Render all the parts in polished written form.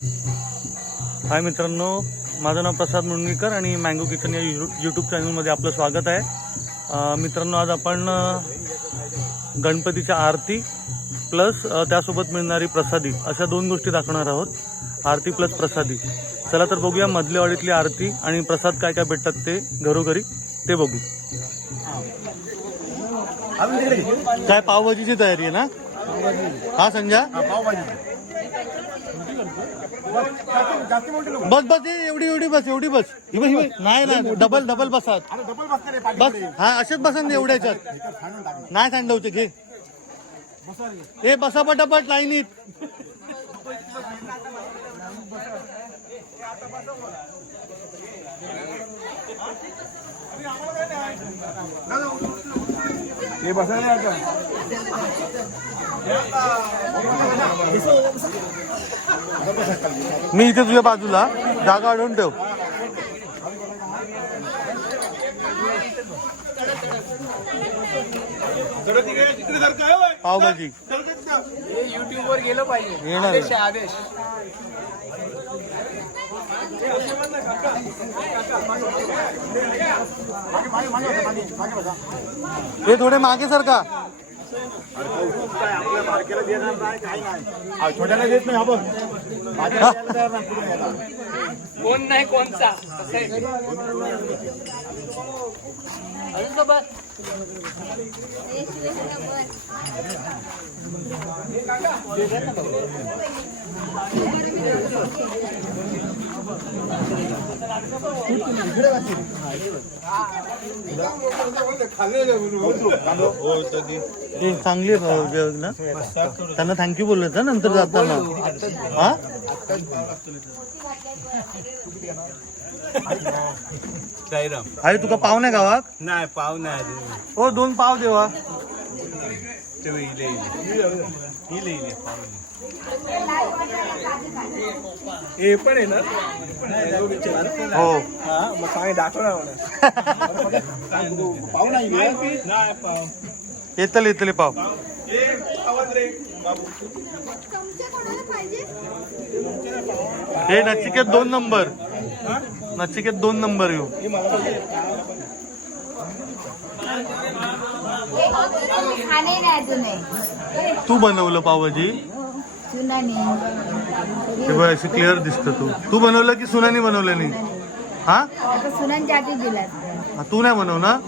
हाय मित्रांनो, माझं नाव प्रसाद मुंडगीकर आणि मँगो किचन या यूट्यूब चॅनलमध्ये आपलं स्वागत आहे. मित्रांनो, आज आपण गणपतीच्या आरती प्लस त्यासोबत मिळणारी प्रसादी अशा दोन गोष्टी दाखवणार आहोत. आरती प्लस प्रसादी. चला तर बघूया मधलेवाडीतली आरती आणि प्रसाद काय काय भेटतात ते घरोघरी ते बघू. काय पावभाजीची तयारी आहे ना? हा संजय, बस बस एवढी एवढी बस एवढी बस. नाही नाही, डबल डबल बसा बस. हा असेच बसा एवढ्याच्यात नाही सांडवचे घे. हे बसा पटापट लाईनीत. हे बसायला मी इथे तुझ्या बाजूला जागा अडवून ठेव. पावभाजी युट्यूब वर गेलं पाहिजे. येणार आहे. आदेश हे थोडे मागे सरका. छोट्याला देत नाही आपण. कोण नाही कोणचा चांगली आहे ना. त्यांना थँक्यू बोलले ना नंतर जाताना. हा अरे तुका पाव नाही गावात? नाही पाव नाही. हो 2 पाव देवा. हे पण आहे ना. हो मग सांग दाखव पाव नाही पाव येतले पाव. हे नचिकेत 2 नंबर. नचिकेत 2 नंबर येऊ. तू बनवलं पावभाजी? ते बघ अशी क्लिअर दिसतं. तू बनवलं की सुनानी बनवलं नाही? हा सुनांच्या हाती दिला. तू नाही बनवणार?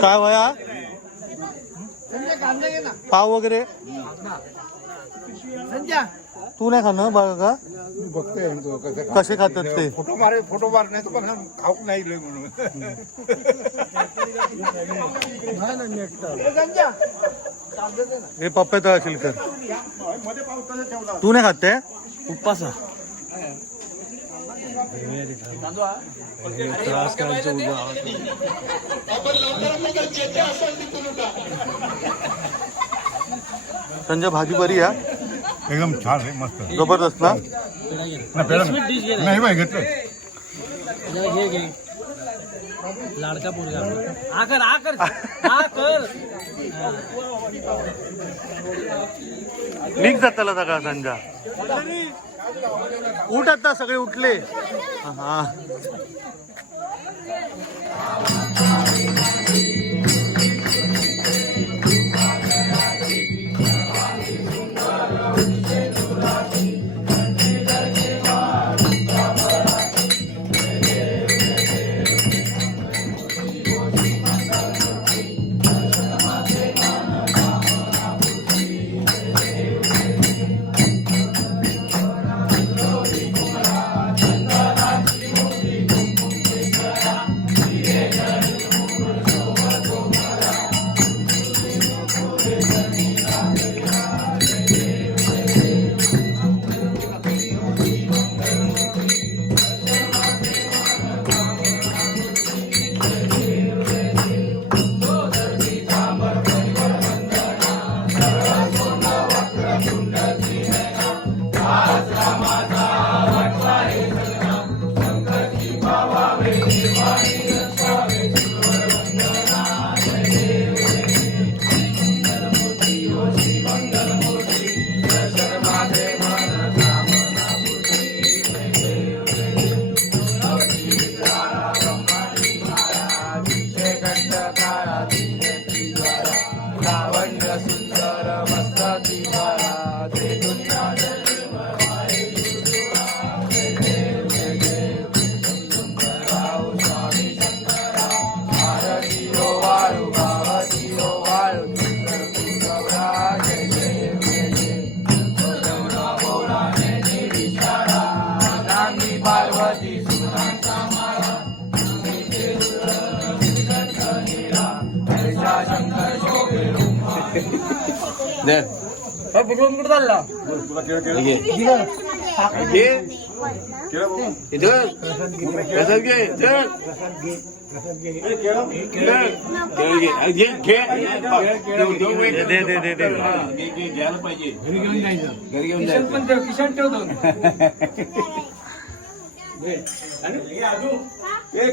काय वया पाव वगैरे तू नाही खाणार बघा का कसे खातात ते? फोटो मार नाही पण खाऊ नाही म्हणून. हे पप्पे तळशील कर. तू नाही खाते उपवास? संजय भाजी बरी आहे एकदम छान आहे, मस्त जबरदस्त ना. नाही बाई घेतलं. लाडका पोरगा आकर आकर आकर निघ जाताला सगळा संजय. उठ आता सगळे उठले. हा कुठे चालला घ्यायला पाहिजे घरी घेऊन किशन पण ठेव किशन ठेवतो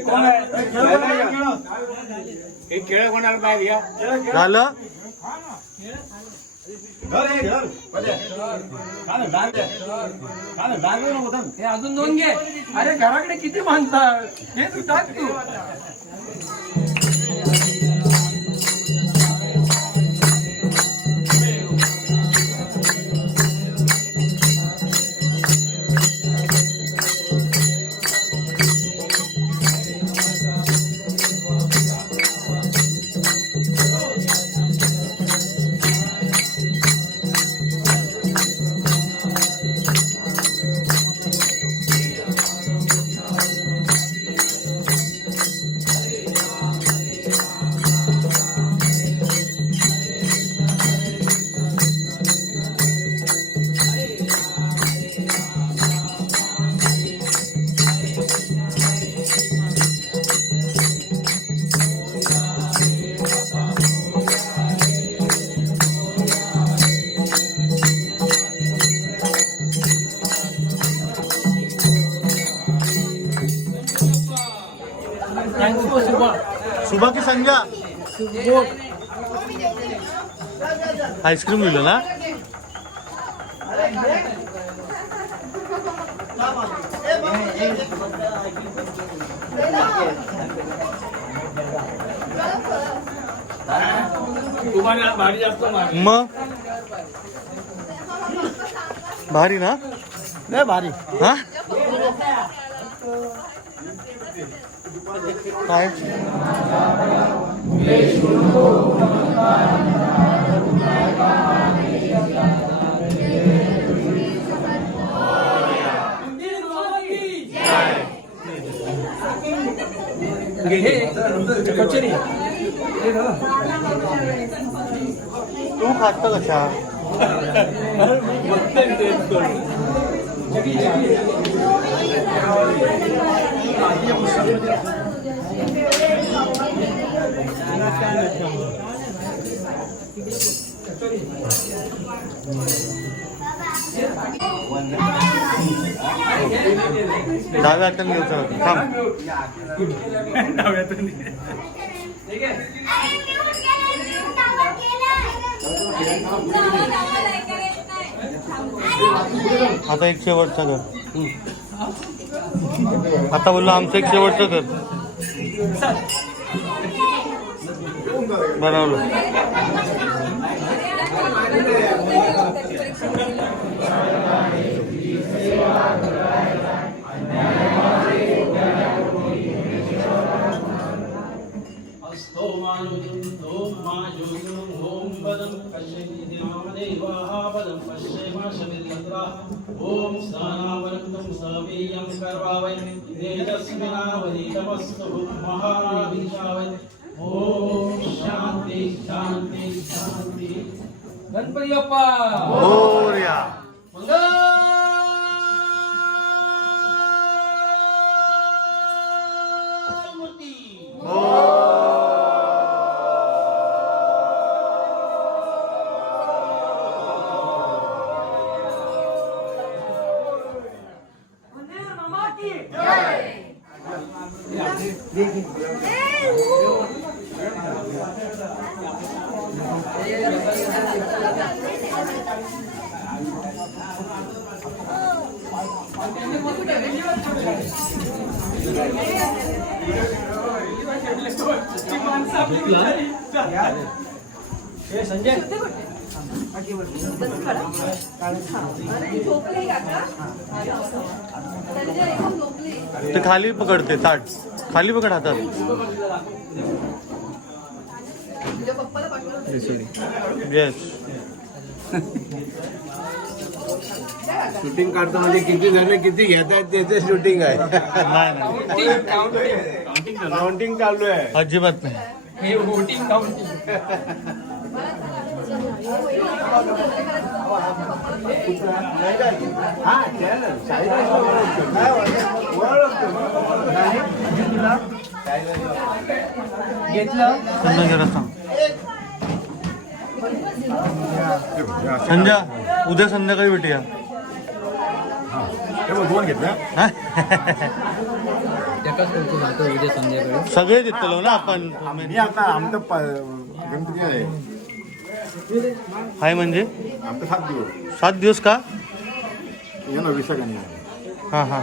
कोण आहे एक केळं कोणाला पाहिजे या झालं हे अजून 2 घे अरे घराकडे किती माणसं हे तू टाक तू सुबह की संज्ञा आईस्क्रीम लिहिलं ना तुम्हाला भारी जास्त मग भारी ना नाही भारी हा काय कचोरी तू खात कशा डाव्या हाताने घेऊ थांब आता एक शेवटचा कर आता बोललो आमचं एक शेवटचं कर बनवलं ओम स्नानावरक्तं सवेयं कर्वावै तेजस्विनावनीतमस्तु महाविशावै ओम शांति शांति शांति गणपती बाप्पा मोरया मूर्ती संजय ते खाली पकडते ताट खाली पकड हातात येस शूटिंग काढतो म्हणजे किती जण किती घेतात त्याचं शूटिंग आहे नाही काउंटिंग चालू आहे अजिबात नाही हे वोटिंग काउंटिंग घेतलं संजय जरा सांग संजय उद्या संध्याकाळी भेटूया हे बघ, दोन घेतल्या हा? त्याकाच करतो जातो उद्या संध्याकाळी सगळे देतलो ना आपण मी आता आमचं गणपती आहे हाय म्हणजे आमचं 7 दिवस 7 दिवस का ये ना विशाखानी हा हा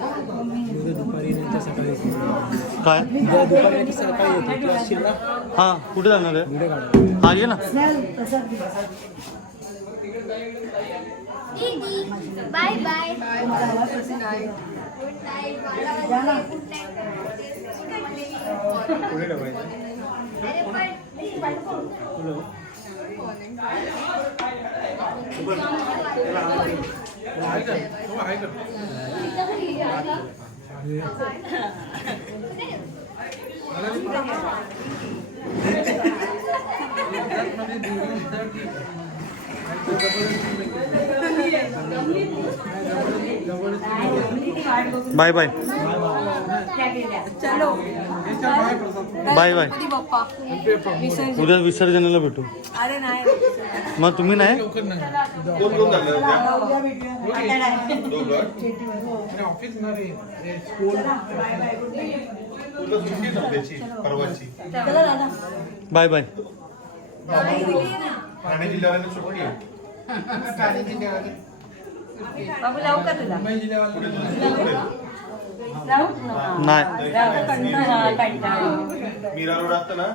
दुपारी नंतर सकाळी काय दुपारी नंतर सकाळी येतो तू असशील ना हा कुठे जाणार आहे व्हिडिओ काढ हा ये ना bye bye good night bye bye चलो बाय बाय गणपती बाप्पा विसर्जन. उद्या विसर्जनाला भेटू अरे नाही मग तुम्ही नाही चला दादा बाय बाय बाबू लावू का तुला लावू नाही कंटाळा